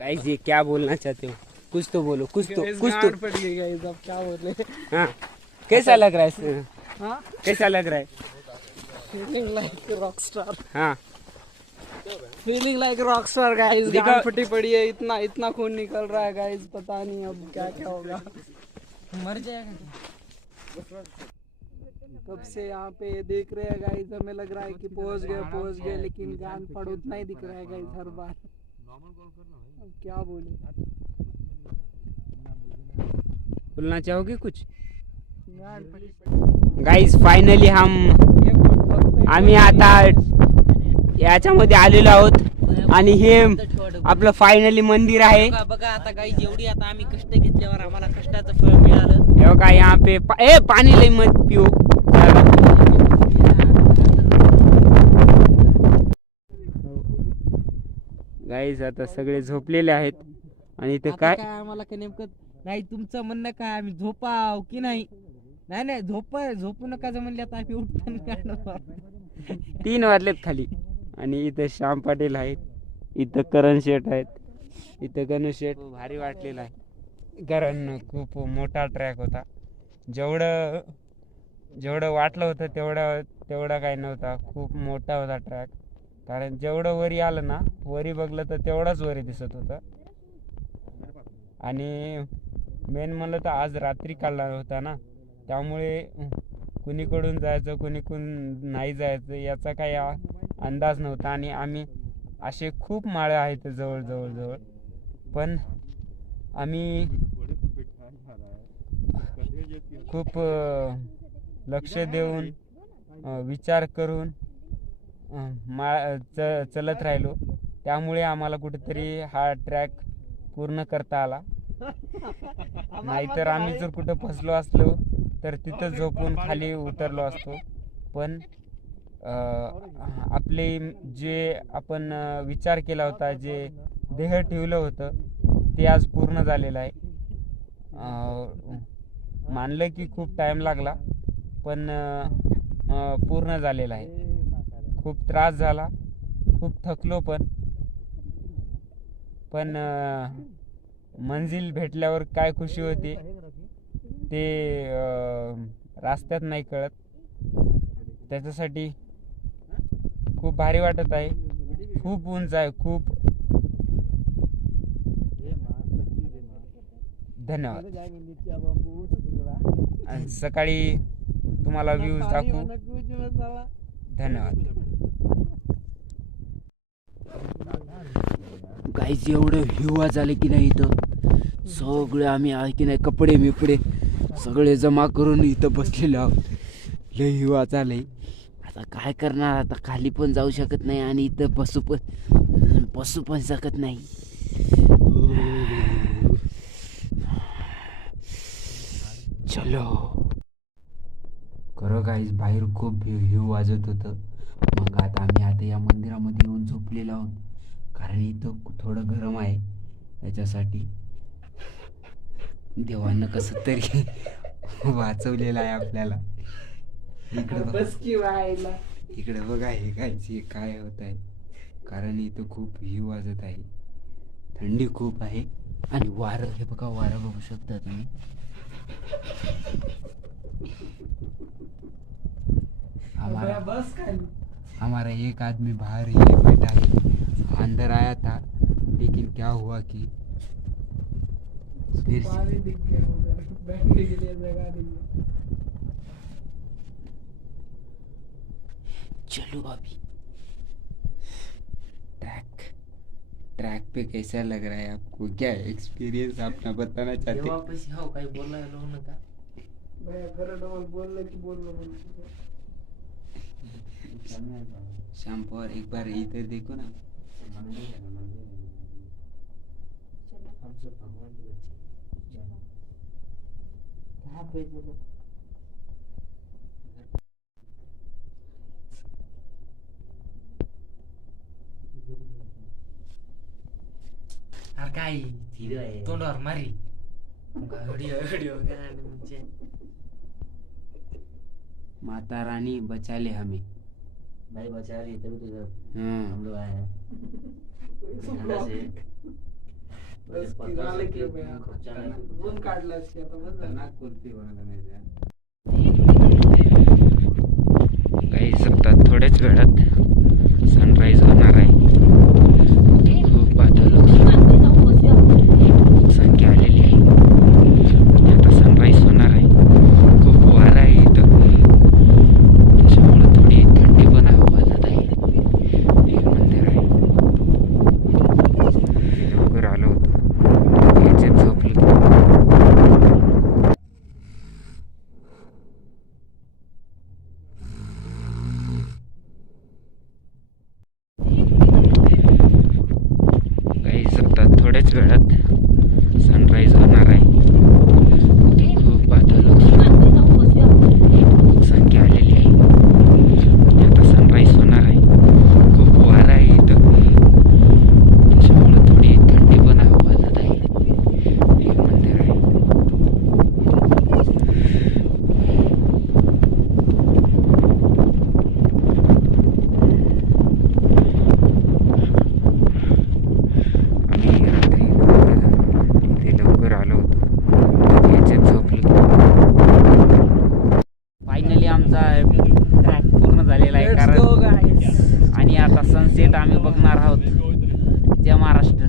Guys ये क्या बोलना चाहते हो? कुछ तो बोलो, कुछ तो पड़ गई गाइस, अब क्या बोले। हाँ, कैसा लग रहा है? हाँ, कैसा लग रहा है? फीलिंग लाइक रॉक स्टार, हाँ feeling like rock star guys. देखो- गांड फटी पड़ी है, इतना इतना खून निकल रहा है गाइस, पता नहीं अब क्या क्या होगा। मर जाएगा। कब से यहाँ पे देख रहे हैं गाइस, हमें लग रहा है कि पहुंच गए, लेकिन गांड फट उतना ही दिख रहा है गाइस हर बार। अब क्या बोलूं। बोलना चाहोगे कुछ? गाइस फायनली आम्ही आता याच्यामध्ये आलेलो आहोत आणि हे आपलं फायनली मंदिर आहे. बघा आता काही जेवढी आता आम्ही कष्ट घेतल्यावर आम्हाला कष्टाचं फळ मिळालं. हे बघा यहाँ पे पाणी लई मत पिऊ. गाईज आता सगळे झोपलेले आहेत आणि ते काय आम्हाला काय नेमकं नाही. तुमचं म्हणणं काय, आम्ही झोपाव की नाही? नाही झोपू नका म्हणले आता आम्ही उठताना 3 वाजलेत खाली. आणि इथं श्याम पाटील आहेत, इथं करण शेठ आहेत, इथं गणेश शेठ. भारी वाटलेलं आहे कारण खूप मोठा ट्रॅक होता. जेवढं वाटलं होतं तेवढा काही नव्हता. खूप मोठा होता ट्रॅक. कारण जेवढं वरी आलं ना, वरी बघलं तर तेवढाच वरी दिसत होता. आणि मेन म्हणलं तर आज रात्री काढला होता ना, त्यामुळे कुणीकडून जायचं कुणीकडून नाही जायचं याचा काही अंदाज नव्हता. आणि आम्ही असे खूप माळे आहेत जवळ, पण आम्ही खूप लक्ष देऊन विचार करून चलत राहिलो. त्यामुळे आम्हाला कुठेतरी हा ट्रॅक पूर्ण करता आला. नाहीतर आम्ही जर कुठं फसलो असलो तर तिथं झोपून खाली उतरलो असतो. पण आपले जे आपण विचार केला होता, जे ध्येय ठेवलं होतं ते आज पूर्ण झालेलं आहे. मानलं की खूप टाईम लागला, पण पूर्ण झालेला आहे. खूप त्रास झाला, खूप थकलो, पण मंजिल भेटल्यावर काय खुशी होती ते रस्त्यात नाही कळत. त्याच्यासाठी खूप भारी वाटत आहे. खूप उंच आहे, खूप. धन्यवाद. आणि सकाळी तुम्हाला व्ह्यूज दाखवू. धन्यवाद. गाईज एवढं हिवा झाले की नाही, इथं सगळे आम्ही आहे की नाही कपडे बिपडे सगळे जमा करून इथं बसलेलो आहोत. लय हिवा झालंय. आता काय करणार, आता खाली पण जाऊ शकत नाही आणि इथं बसू पण शकत नाही. चलो. खरं गाईज बाहेर खूप हिव वाजत होतं. मग आम्ही या मंदिरामध्ये येऊन झोपलेलो आहोत, कारण इथं थोडं गरम आहे. याच्यासाठी देवानं कसं तरी वाचवलेलं आहे आपल्याला. इकडे बघा हे काय होत आहे. कारण इथं खूप हिव वाजत आहे, थंडी खूप आहे आणि वारं, हे बघा वारं बघू शकता तुम्ही. हमारा एक आदमी बाहर ही बैठा है. अंदर आया था लेकिन क्या हुआ कि फिर बैठने के लिए जगह नहीं है. चलो अभी ट्रैक पे कैसा लग रहा है आपको? क्या एक्सपीरियंस अपना बताना चाहते हैं? वापस हो काही बोलला नका. शाम पर एक बार इधर देखो ना. अरे काय तोंडावर मारी. माता रानी बचा ले हमें. भाई बचा रही तभी तो हाँ. हम लोग आए हैं ठंडा से. झालं की ऊन काढलास की आता बस झालं. काही सप्ताह थोड्याच वेळात सनराईज होणार आहे. खूप आता लोकसंख्या आलेली आहे. आता सनराईज होणार आहे. खूप वारा आहे इथं, त्याच्यामुळे थोडी थंडी पण वाजत आहे. हे मंदिर आहे. लवकर आलो होतो, याच्यात झोपलो. काही सप्ताह थोड्याच वेळात सनराईज होणार आहे. खूप आता लोकसंख्या आलेली आहे. आता सनराईज होणार आहे. खूप वारा आहे इथं, त्याच्यामुळे थोडी थंडी पण वाजत आहे. हे मंदिर आहे. आम्ही रात्री इथे लवकर आलो होतो, याच्यात झोपलो. फायनली आमचा ट्रॅक पूर्ण झालेला आहे. Let's go, guys. आणि आता सनसेट आम्ही बघणार आहोत. जय महाराष्ट्र.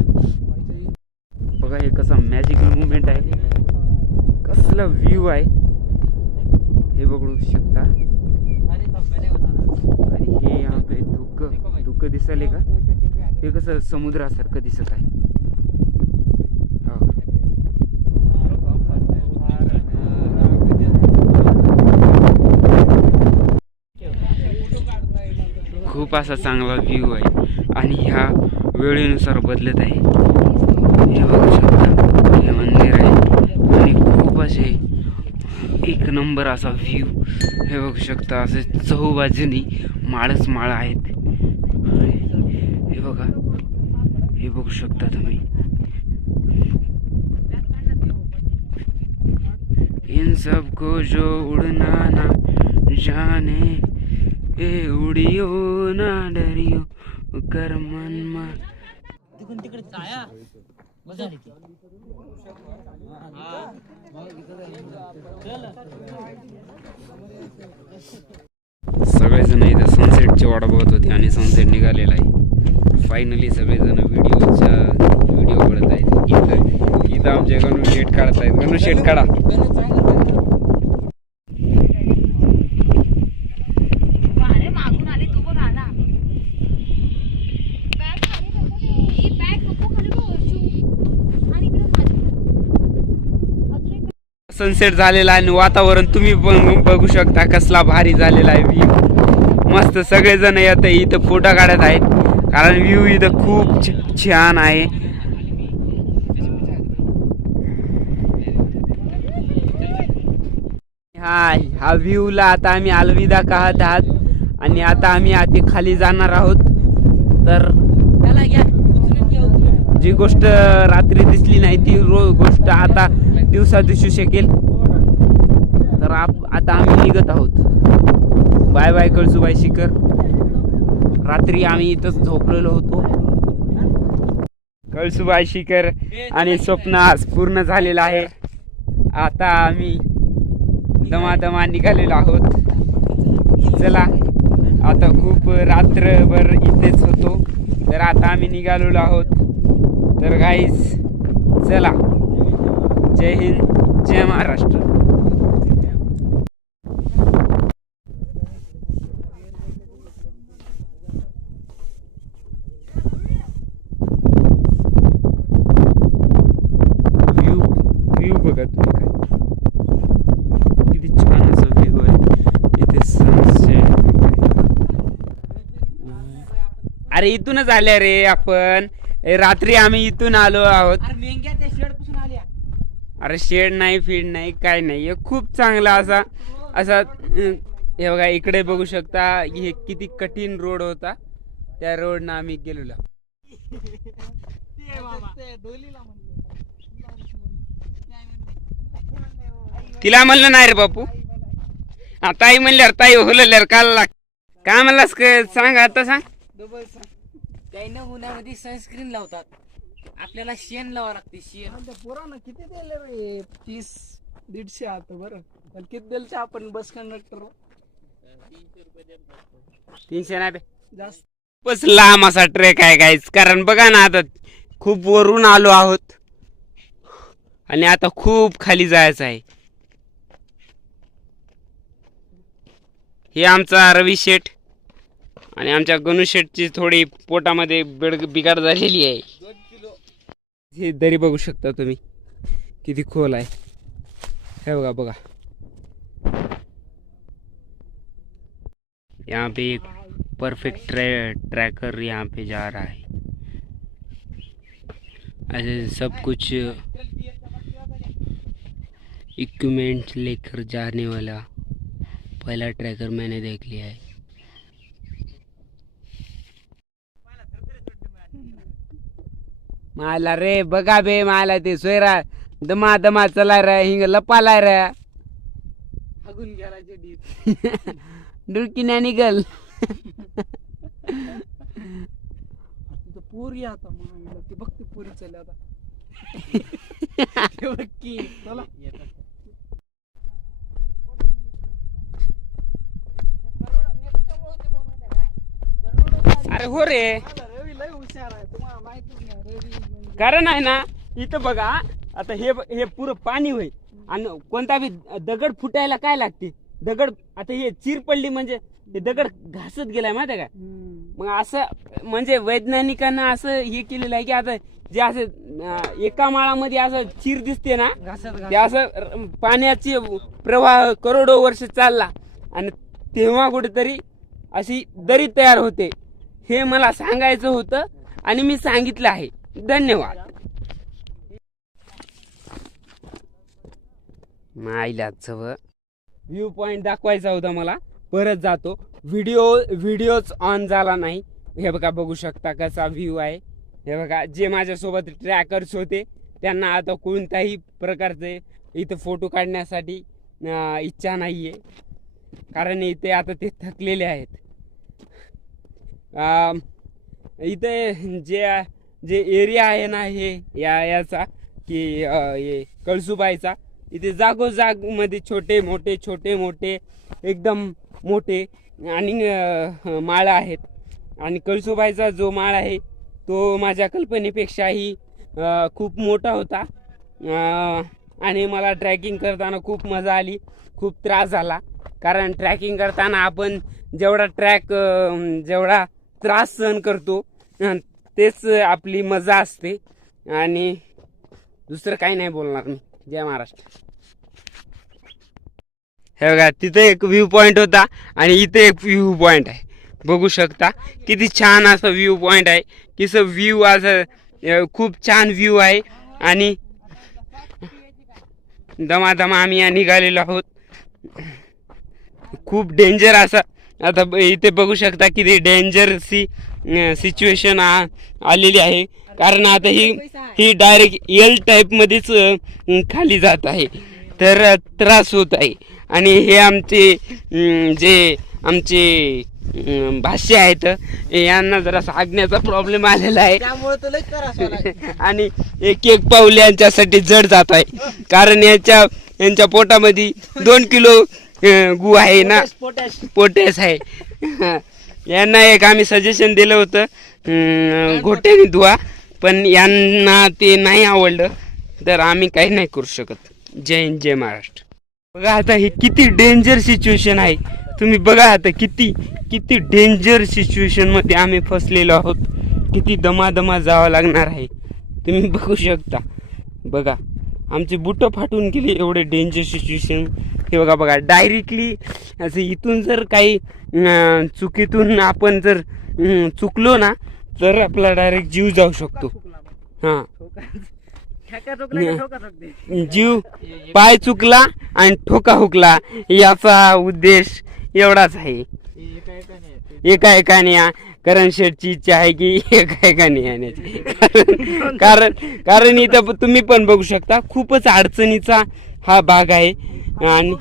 बघा हे कसं मॅजिकल मुवमेंट आहे, कसला व्ह्यू आहे हे बघू शकता. आणि हे यहाँ पे धुकं दिसले का, हे कसं समुद्रासारखं दिसत आहे. हो. खूप असा चांगला व्ह्यू आहे आणि ह्या वेळेनुसार बदलत आहे. हे बघू शकता, हे मंदिर आहे आणि खूप असे एक नंबर असा व्ह्यू. हे बघू शकता, असे चहूबाजूनी माळच माळ आहेत. हे बघा, हे बघू शकता तुम्ही. इन सबको जो उड़ना ना जाने, ए उड़ियो ना डरियो कर मन मा. तिकडे छाया बजाली की सगळेजण इथं सनसेटची वाट बघत होते आणि सनसेट निघालेला आहे. फायनली सगळेजण व्हिडिओ काढत आहेत. इथं आमचे गणू शेट काढत आहेत. गणू शेट काढा. मागून आले तू बघ आला बॅग खाली नको दे ही बॅग नको खाली ठेवू आणि इकडे माझी अजून एक सनसेट झालेला आहे आणि वातावरण तुम्ही पण बघू शकता कसला भारी झालेला आहे. व्ह्यू मस्त. सगळेजण येत इथं फोटो काढत आहेत कारण व्ह्यू इथं खूप छान आहे. हा व्ह्यूला आता आम्ही अलविदा कहत आहात आणि आता आम्ही आधी खाली जाणार आहोत. तर त्याला घ्या उचलून घ्या उचलून. जी गोष्ट रात्री दिसली नाही ती गोष्ट आता दिवसा दिसू शकेल. तर आता आम्ही निघत आहोत. बाय बाय कळसुबाई शिखर. रात्री आम्ही इथंच झोपलेलो होतो. कळसुबाई शिखर आणि स्वप्न आज पूर्ण झालेलं आहे. आता आम्ही दमादमा निघालेलो आहोत. चला आता खूप रात्रभर इथेच होतो तर आता आम्ही निघालेलो आहोत. तर गाईज चला, जय हिंद, जय महाराष्ट्र. व्ह्यू बघा तुम्ही काय किती छान असं व्ह्यू आहे. इथे सनसेट. अरे इथूनच आल्या रे आपण. रात्री आम्ही इथून आलो आहोत. अरे मेंग्या त्या शेड पासून आल्या. अरे शेड नाही फीड नाही काय नाही. हे खूप चांगला असा हे बघा इकडे बघू शकता. हे किती कठीण रोड होता. त्या रोडनं आम्ही गेलेलो. तिला म्हणलं नाही रे बापू. ताई म्हणल्यावर ताई होल्यावर काल काय म्हणलास सांग आता सांग. त्यानं उन्हामध्ये सनस्क्रीन लावतात आपल्याला शेण लावावं लागते शेण. त्या पोरानं किती दिले रे? 30-150 आता बरं. पण किती दिलते आपण बस कंडक्टर? 300 नाही बे. जास्त. खूपच लांब असा ट्रेक आहे गाईज. कारण बघा ना आता खूप वरून आलो आहोत आणि आता खूप खाली जायचं आहे. हे आमचा रवी शेठ आणि आमच्या गणू शेठची थोडी पोटामध्ये बिघाड झालेली आहे. हे दरी बघू शकता तुम्ही किती खोल आहे. हे बघा बघा, यहाँ पे एक परफेक्ट ट्रैकर यहाँ पे जा रहा है. ऐसे सब कुछ इक्विपमेंट लेकर जाने वाला पहला ट्रैकर मैंने देख लिया है. माला रे बघा बे, माला ते सोयरा दमा दमा चला रे, हिंग लपाला रे. हागून गेला डीप. डुळकीने निघल. तिथं पोरी आता मग ती बघते पोरी चालली आता. बघ की चला. अरे हो रे, रवी लय हुशार आहे, तुम्हाला माहितीच नाही. रवी म्हणजे कारण आहे ना इथं बघा आता हे पुरं पाणी होईल आणि कोणता बी दगड फुटायला काय लागते. दगड आता हे चीर पडली म्हणजे ते दगड घासत गेलाय माहिती आहे का. मग असं म्हणजे वैज्ञानिकांना असं हे केलेलं आहे की आता जे असं एका माळामध्ये असं चीर दिसते ना, ते असं पाण्याची प्रवाह करोडो वर्ष चालला आणि तेव्हा कुठेतरी अशी दरी तयार होते. हे मला सांगायचं होतं आणि मी सांगितलं आहे. धन्यवाद. माईलाच व्ह्यू पॉइंट दाखवायचा होता मला, परत जातो. व्हिडिओच ऑन झाला नाही. हे बघा बघू शकता कसा व्ह्यू आहे. हे बघा जे माझ्यासोबत ट्रॅकर्स होते त्यांना आता कोणत्याही प्रकारचे इथं फोटो काढण्यासाठी इच्छा नाही आहे, कारण इथे आता ते थकलेले आहेत. इथे जे एरिया आहे ना हे याचा की हे कळसुबाईचा, इथे जागोजाग मध्ये छोटे मोठे एकदम मोठे आणि माळ आहेत. आणि कळसुबाईचा जो माळ आहे तो माझ्या कल्पनेपेक्षाही खूप मोठा होता आणि मला ट्रॅकिंग करताना खूप मजा आली, खूप त्रास झाला. कारण ट्रॅकिंग करताना आपण जेवढा त्रास सहन करतो तेच आपली मजा असते. आणि दुसरं काही नाही बोलणार मी. जय महाराष्ट्र. हे बघा तिथे एक व्ह्यू पॉइंट होता आणि इथे एक व्ह्यू पॉइंट आहे. बघू शकता किती छान असं व्ह्यू पॉइंट आहे. किसं व्ह्यू असं खूप छान व्ह्यू आहे. आणि दमादमा आम्ही निघालेलो आहोत. खूप डेंजर असं आता इथे बघू शकता किती डेंजर सिच्युएशन आलेली आहे. कारण आता ही डायरेक्ट एल टाईप मध्येच खाली जात आहे, तर त्रास होत आहे. आणि हे आमचे भाष्य आहेत यांना जरा हागण्याचा प्रॉब्लेम आलेला आहे, त्यामुळे तर लय त्रास व्हायला. आणि एक पाऊल यांच्यासाठी जड जात आहे. कारण यांच्या पोटामध्ये 2 किलो गु आहे ना, पोटॅश आहे. यांना एक आम्ही सजेशन दिलं होतं घोट्याने धुवा, पण यांना ते नाही आवडलं, तर आम्ही काही नाही करू शकत. जय हिंद, जय महाराष्ट्र. बघा आता हे किती डेंजर सिच्युएशन आहे. तुम्ही बघा आता किती डेंजर सिच्युएशन मध्ये आम्ही फसलेलो आहोत. किती दमादमा जावं लागणार आहे. तुम्ही बघू शकता. बघा आमचे बुट फाटून गेले, एवढे डेंजर सिच्युएशन. हे बघा डायरेक्टली असं इथून जर काही चुकीतून आपण जर चुकलो ना तर आपला डायरेक्ट जीव जाऊ शकतो. हां, जीव पाय चुकला आणि ठोका हुकला, याचा उद्देश एवढाच आहे. एका करण शेठची इच्छा आहे की एकाने येण्याची. कारण इथं तुम्ही पण बघू शकता खूपच अडचणीचा हा भाग आहे. आणि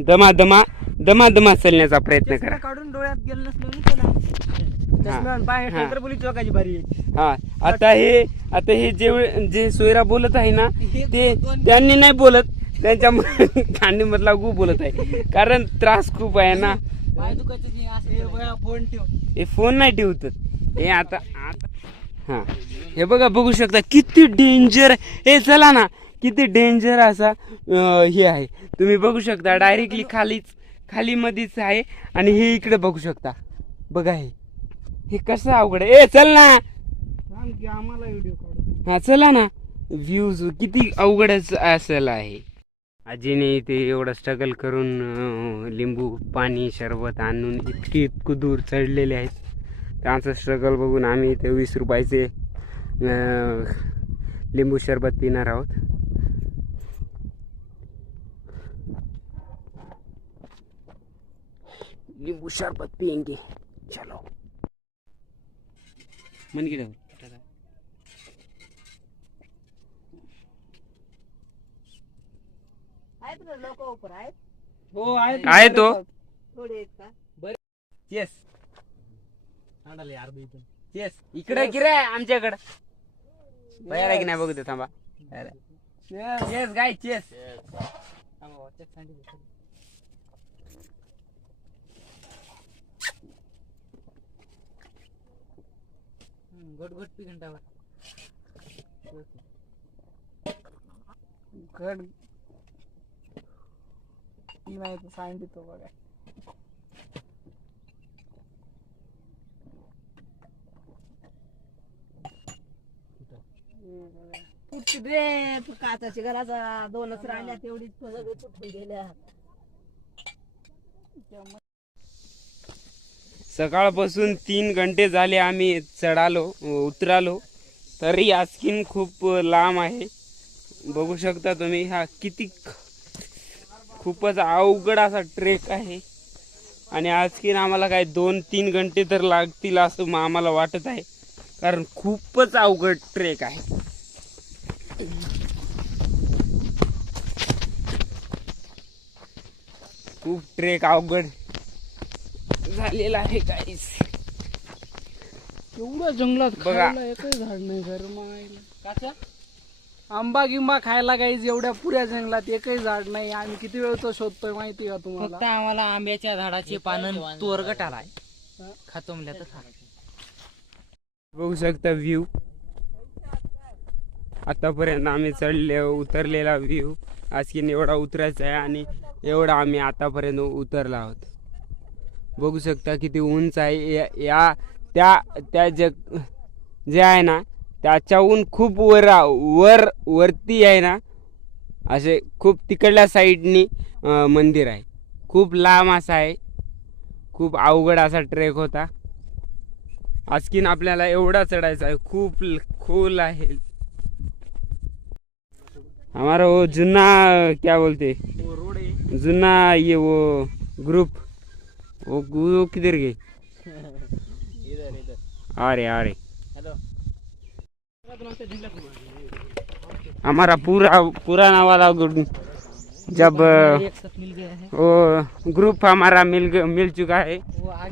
दमा चालण्याचा प्रयत्न करा. काढून डोळ्यात गेलं नसलं हा आता हे जे सोयरा बोलत आहे ना ते त्यांनी नाही बोलत, त्यांच्या कांडीमधला गु बोलत आहे, कारण त्रास खूप आहे ना. फोन ठेव. हे फोन नाही ठेवतात हे आता. हा हे बघा, बघू शकता किती डेंजर. हे चला ना, किती डेंजर असा हे आहे. तुम्ही बघू शकता डायरेक्टली खाली मध्येच आहे. आणि हे इकडे बघू शकता, बघा हे कसं अवघड आहे. ए चल ना, आम्हाला व्हिडिओ काढू. हा चला ना. व्ह्यूज किती अवघडच असेल आहे. आजीने इथे एवढं स्ट्रगल करून लिंबू पाणी सरबत आणून इतकं दूर चढलेले आहेत. त्यांचं स्ट्रगल बघून आम्ही इथे 20 रुपयाचे लिंबू सरबत पिणार आहोत. लिंबू शरबत पिएंगे, चलो. मन की हो आहेत आहे तो. येस येस, इकडे गिरे आमच्याकडे बाहेर आहे की नाही बघू, थांबा. येस गाय, येस. घोट पी घंटावर घड ती माहिती सांगितलं बघा. रे तू काचाची घराचा 2च राहिल्या, तेवढीच सगळे तुटून गेल्या. सकाळपासून 3 घंटे झाले आम्ही उतरालो, तरी आजकीन खूप लांब आहे. बघू शकता तुम्ही, हा किती खूपच अवघड असा ट्रेक आहे. आणि आजकीन आम्हाला काय 2-3 घंटे तर लागतील असं आम्हाला वाटत आहे, कारण खूपच अवघड ट्रेक आहे. खूप ट्रेक अवघड झालेला आहे गाईस. एवढ्या जंगलात बघा. खायला एकही झाड नाही घर मायला. काचा आंबा गिंबा खायला गाईज एवढ्या पुऱ्या जंगलात एकही झाड नाही. आम्ही किती वेळ तो शोधतोय माहिती का तुम्हाला? फक्त आम्हाला आंब्याच्या झाडाचे पानं तोरगट आलाय, खातो म्हणल्या तर. बघू शकता व्ह्यू. आतापर्यंत आम्ही उतरलेला व्ह्यू. आणखीन एवढा उतरायचा आहे आणि एवढा आम्ही आतापर्यंत उतरला आहोत. बघू शकता किती उंच आहे. त्या जे आहे ना त्याच्याहून खूप वरती आहे ना, असे खूप तिकडल्या साईडनी मंदिर आहे. खूप लांब असा आहे, खूप अवघड असा ट्रेक होता. आणखीन आपल्याला एवढा चढायचा आहे, खूप खोल आहे. हमारा वो जुना क्या बोलते रोड आहे. जुना ये वो ग्रुप वो किधर गए? आ रहे हमारा पुराना वाला जब वो ग्रुप हमारा मिल चुका है.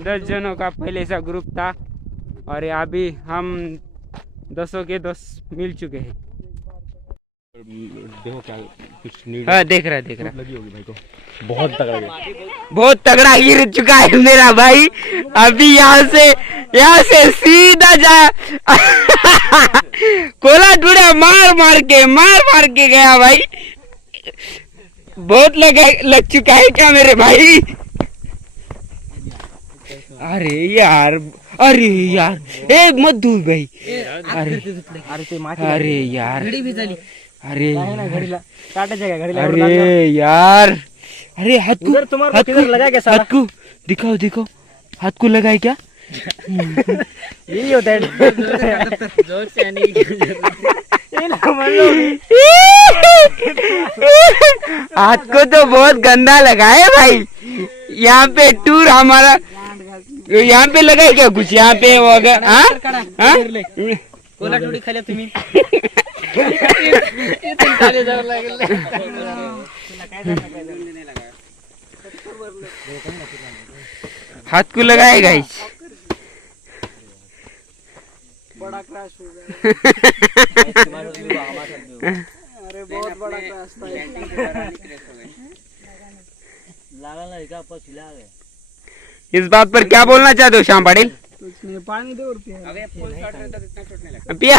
10 जनों का पहले सा ग्रुप था और अभी हम 10 के 10 मिल चुके हैं. देखो क्या कुछ नीड हाँ देख रहा लगी होगी भाई को. बहुत तगड़ा है. बहुत तगड़ा गिर चुका है मेरा भाई. अभी यहाँ से सीधा जा कोला टूड़ा मार के गया भाई. बहुत लग चुका है क्या मेरे भाई? अरे यार ए मत धू भाई. अरे यार घडी भी झाली. अरे घडीला काटायच्या का घडीला? अरे यार, अरे हाथ को दिखाओ हाथ को लगाए क्या? यही होता है. जोर से आने की हाथ को तो बहुत गंदा लगा है भाई. यहाँ पे टूर हमारा यहाँ पे लगा है क्या कुछ? यहाँ पे अगर हाँ कोला टोडी खाल्या तुम्ही. हाथ को लगाए गाइस. बड़ा क्रैश हो गया। अरे बहुत बड़ा क्रैश था। इस बात पर क्या बोलना चाहते हो श्याम पाटिल? कुछ नहीं, पानी दे और पिया। पिया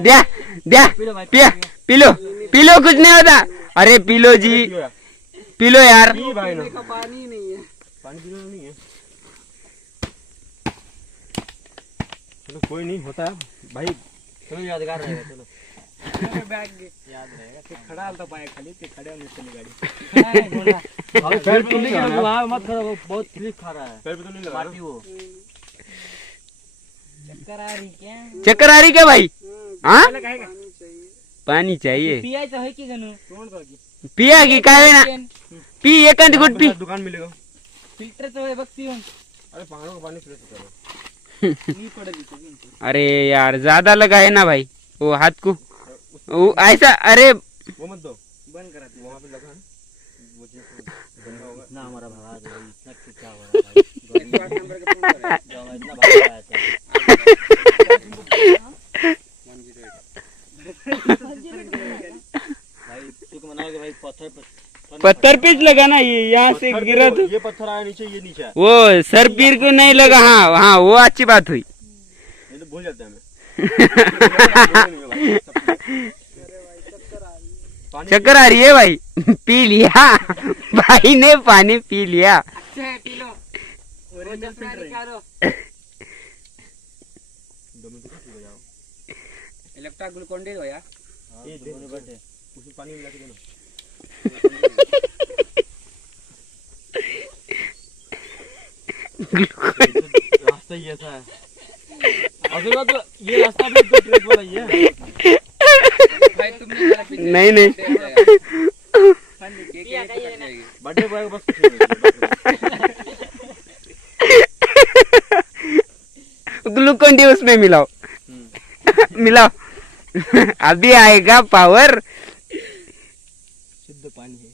द्या द्या पिया पी लो कुछ नहीं होता। अरे पी लो जी, पी लो यार। पीने का पानी ही नहीं है। पानी पीना नहीं है। चलो कोई नहीं होता है भाई, चलो यादगार रहेगा। चलो बैग याद रहेगा ते खड़ा आलता पाया खाली ते खड्या नुसतं गाडी पैर पे नहीं लगा, वहां मत खड़ा, वो बहुत स्लिप खा रहा है पैर पे तो नहीं लगा ना? वो चक्कर आ रही क्या? चक्कर आ रही क्या भाई? हाँ पानी चाहिए। पाणी चाहिए. पियायचं आहे की गणू? तोंड बघ पिया की काय ना पी एखादी गुट पी. दुकान मिलेगा फिल्टरचं होय बघ पिऊन. अरे पहाड़ों का पानी फ्रेश होता है। मी पडत इथे. अरे यार ज्यादा लगा है ना भाई वो हाथ को, वो ऐसा. अरे वो मत दो, बंद करा वहाँ पे लगा है वो चीज़ गंदा होगा ना. हमारा भागा दो इतना क्या हो रहा है भाई? इतना भागा है भाई तू को मनाओगे भाई पत्थर पे लगा ना, ये यहाँ से गिरा तो ये पत्थर आया नीचे, ये नीचे है, वो सर पीर को नहीं लगा. हाँ हाँ वो अच्छी बात हुई. ये तो भूल जाते हैं हमें। चक्कर आ रही है भाई. पी लिया भाई ने पानी पी लिया. P low. ओरिजिनल फिल्टर निकालो. इलेक्ट्रा ग्लूकोन डी हो यार. ये दे उसमें पानी मिला के देना। रास्ता ही ऐसा है। अगर तो ये रास्ता भी तो ट्रैक वाला ही है। भाई तुमने नहीं नहीं बर्थडे बॉय को बस कुछ नहीं ग्लूकोन डी उसमें मिलाओ. मिलाओ अभी आएगा पावर. शुद्ध पाणी आहे.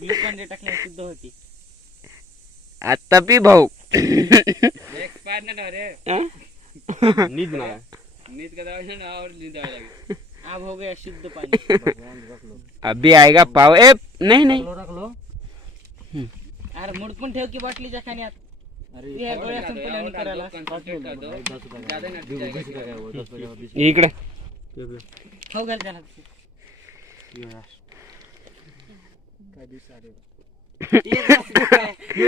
ग्लुकोन डी टाकले शुद्ध होती. आता पी भाऊ. एक्सपायर ना रे. नींद बना है। नींद का दवा ना और नींद आने लगी. अब हो गया शुद्ध पानी. अभी आएगा पावर. ए नहीं नहीं रख लो. अरे मुडपून ठेव की बाटलीच्या खाण्यात. अरे डोळ्या संपल्याने करायला. इकडे खाऊ घाल त्याला. ये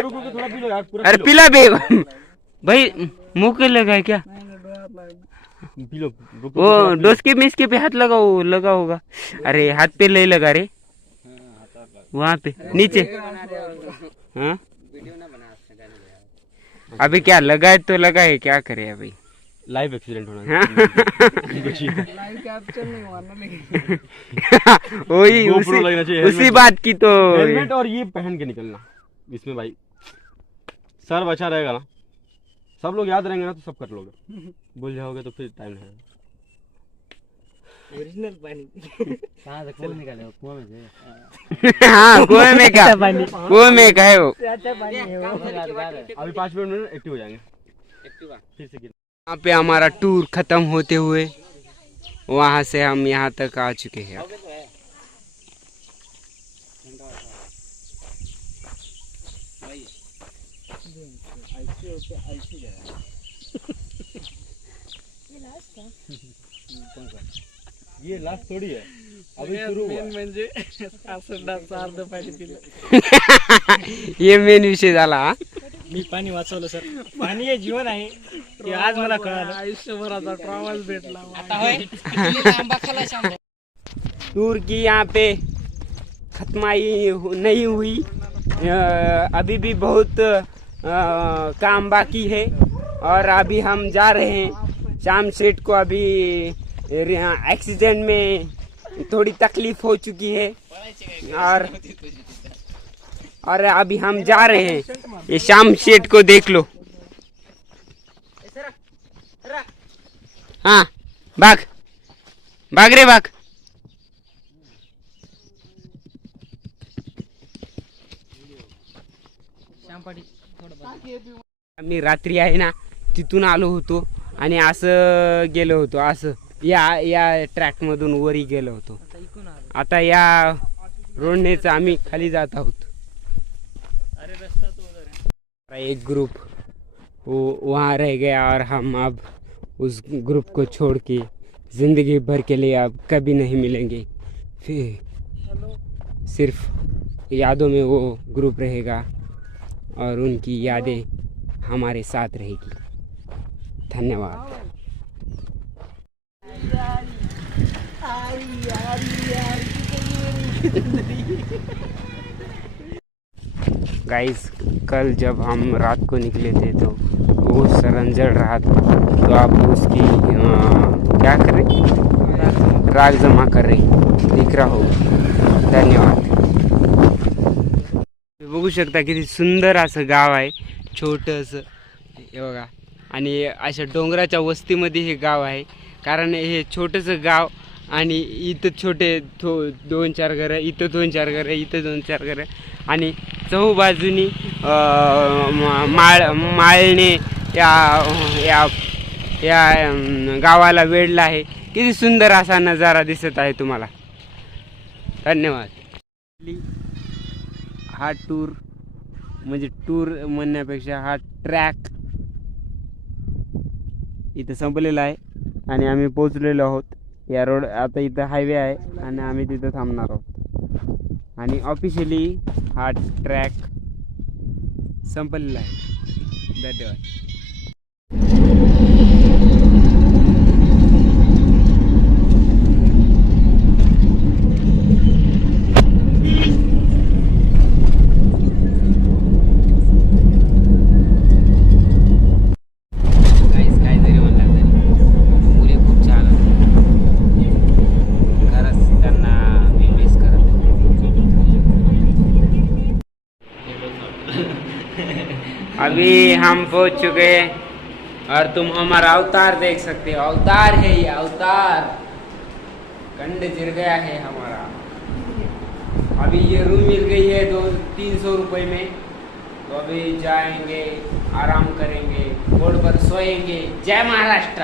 रुको के थोड़ा पी लो यार, पूरा अरे पिला बे भाई. मुंह के लगा है क्या? P low. वो डोसके में इसके पे हाथ लगा होगा. अरे हाथ पे नहीं लगा रे, वहाँ पे नीचे. हाँ अभी क्या लगा है तो लगा है, क्या करे अभी. लाइव एक्सीडेंट होना है। लाइव कैप्चर नहीं हुआ ना, लेकिन वही GoPro लगना चाहिए, उसी हेलमेट। बात की तो. हेलमेट और ये पहन के निकलना इसमें भाई, सर बचा रहेगा ना. सब लोग याद रहेंगे ना तो सब कर लोगे, भूल जाओगे तो फिर टाइम है. ओरिजिनल पानी. कहाँ से खोल निकाले हो? कुआं में से. हाँ कुएं में का, कुएं में का है वो. अच्छा पानी है वो. अभी 5 मिनट में एक्टिव हो जाएंगे फिर से. यहाँ पे हमारा टूर खत्म होते हुए वहाँ से हम यहाँ तक आ चुके हैं. ये लास्ट थोड़ी है, अभी शुरू हुआ. म्हणजे संडासचं अर्ध पाणी पिलं. ये मेन विषय झाला. हा? मी पाणी वाचवलं सर. पाणी हे जीवन आहे हे आज मला कळालं. आयुष्यभराचा ट्रॅव्हल भेटला. टूर की यहाँ पे खत्माई नहीं हुई. अभी भी बहुत काम बाकी है और अभी हम जा रहे हैं. श्याम सेठ को अभी एक्सीडेंट में थोड़ी तकलीफ हो चुकी है और अभी हम जा रहे हैं. ये श्याम सेठ को देख लो. हाँ भाग भाग रे भाग. आम्ही रात्री आहे ना तिथून आलो होतो आणि असं गेलो होतो, असं या ट्रॅकमधून वरी गेलो होतो. आता या रोडनेच आम्ही खाली जात आहोत. एक ग्रुप वो वहाँ रह गया और हम अब उस ग्रुप को छोड़ के ज़िंदगी भर के लिए अब कभी नहीं मिलेंगे. फिर सिर्फ यादों में वो ग्रुप रहेगा और उनकी यादें हमारे साथ रहेगी. धन्यवाद. गाइस, कल जब हम रात को निकले थे तो वो सरन जल रहा था, तो आप उसकी क्या कर रहे, राग जमा कर रहे, दिख रहा हो. धन्यवाद. बघू शकता किती सुंदर असं गाव आहे, छोटंसं हे बघा. आणि अशा डोंगराच्या वस्तीमध्ये हे गाव आहे, कारण हे छोटंसं गाव आणि इथं छोटे 2-4 घरं, इथं 2-4 घरं, इथं 2-4 घरं आणि चहूबाजूनी माळणे या गावाला वेढला आहे. किती सुंदर असा नजारा दिसत आहे तुम्हाला. धन्यवाद. हा टूर म्हणजे टूर म्हणण्यापेक्षा हा ट्रॅक इथं संपलेला आहे आणि आम्ही पोचलेलो आहोत. या रोड आता इथं हायवे आहे आणि आम्ही तिथं थांबणार आहोत आणि ऑफिशियली हा ट्रॅक संपलेला आहे. धन्यवाद. अभी हम पहुंच चुके हैं और तुम हमारा अवतार देख सकते हो. अवतार है ये, अवतार. कंड गिर गया है हमारा. अभी ये रूम मिल गई है 200-300 रुपये में. तो अभी जाएंगे, आराम करेंगे, बोर्ड पर सोएंगे. जय महाराष्ट्र.